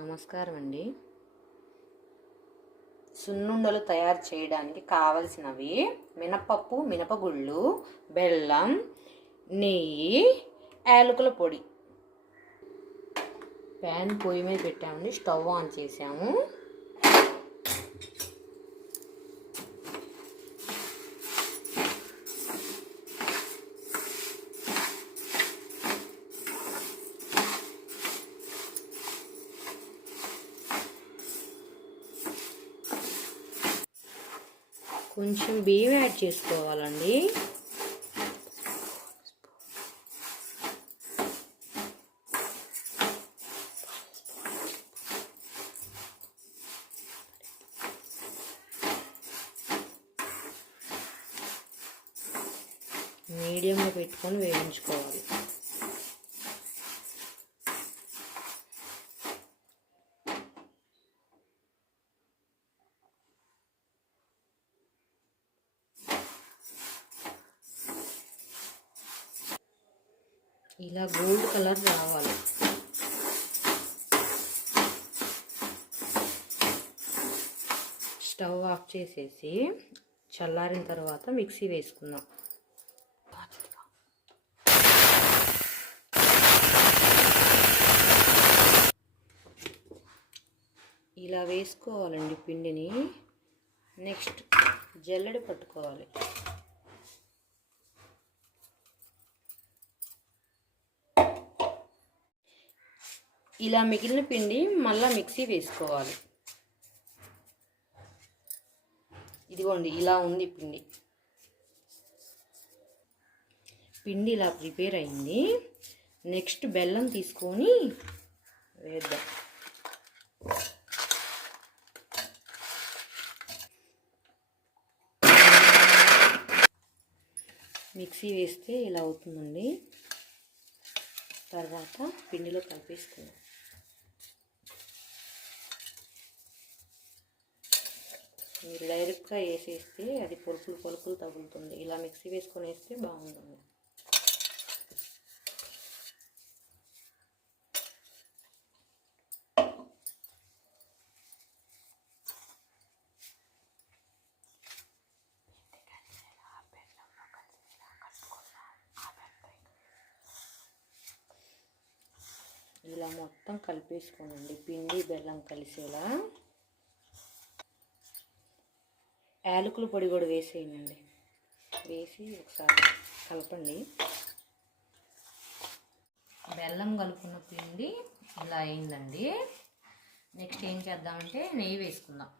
నమస్కారం అండి సున్నుండలు తయారు చేయడానికి కావలసినవి మినపప్పు మినపగుళ్ళు బెల్లం నెయ్యి యాలకుల పొడి. ప్యాన్ పొయ్యి మీద పెట్టామండి స్టవ్ ఆన్ చేసాము కొంచెం బియ్యం యాడ్ చేసుకోవాలండి. మీడియంలో పెట్టుకొని వేయించుకోవాలి. ఇలా గోల్డ్ కలర్ రావాలి. స్టవ్ ఆఫ్ చేసేసి చల్లారిన తర్వాత మిక్సీ వేసుకుందాం. ఇలా వేసుకోవాలండి పిండిని. నెక్స్ట్ జల్లెడ పట్టుకోవాలి. ఇలా మిగిలిన పిండి మళ్ళీ మిక్సీ వేసుకోవాలి. ఇదిగోండి ఇలా ఉంది పిండి. పిండి ఇలా ప్రిపేర్ అయింది. నెక్స్ట్ బెల్లం తీసుకొని వేద్దాం. మిక్సీ వేస్తే ఇలా అవుతుందండి. తర్వాత పిండిలో కలిపేసుకుందాం. మీరు డైరెక్ట్గా వేసేస్తే అది పొలుపులు పొలుపులు తగులుతుంది. ఇలా మిక్సీ వేసుకొని వేస్తే బాగుంటుంది. ఇలా మొత్తం కలిపేసుకోనండి. పిండి బెల్లం కలిసేలా. యాలకుల పొడి కూడా వేసేయండి. వేసి ఒకసారి కలపండి. బెల్లం కలుపుకున్న పిండి ఇలా అయిందండి. నెక్స్ట్ ఏం చేద్దామంటే నెయ్యి వేసుకుందాం.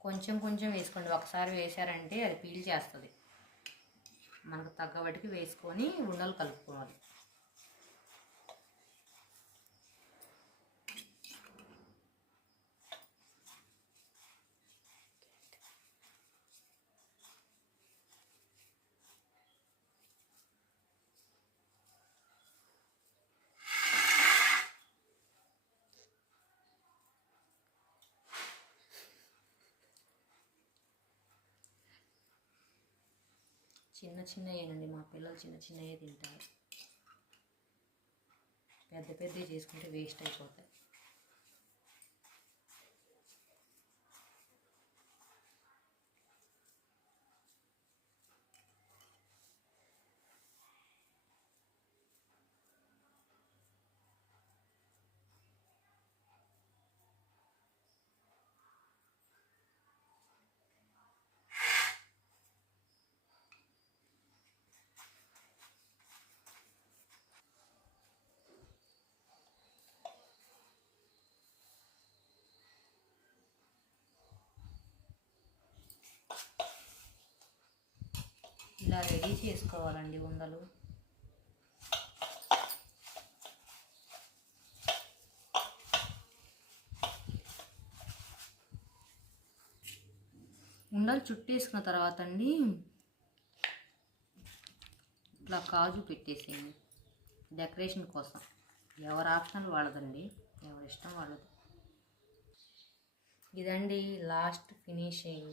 కొంచెం కొంచెం వేసుకోండి. ఒకసారి వేసారంటే అది పీల్ చేస్తుంది. మనకు తగ్గబడికి వేసుకొని ఉండలు కలుపుకోవాలి. చిన్న చిన్నయేనండి. మా పిల్లలు చిన్న చిన్నయే తింటారు. పెద్ద పెద్దవి చేసుకుంటే వేస్ట్ అయిపోతాయి. ఇలా రెడీ చేసుకోవాలండి ఉండలు ఉండలు చుట్టేసుకున్న తర్వాత అండి ఇట్లా కాజు పెట్టేసేయండి. డెకరేషన్ కోసం. ఎవరి ఆప్షన్ వాళ్ళదండి. ఎవరి ఇష్టం వాళ్ళది. ఇదండి లాస్ట్ ఫినిషింగ్.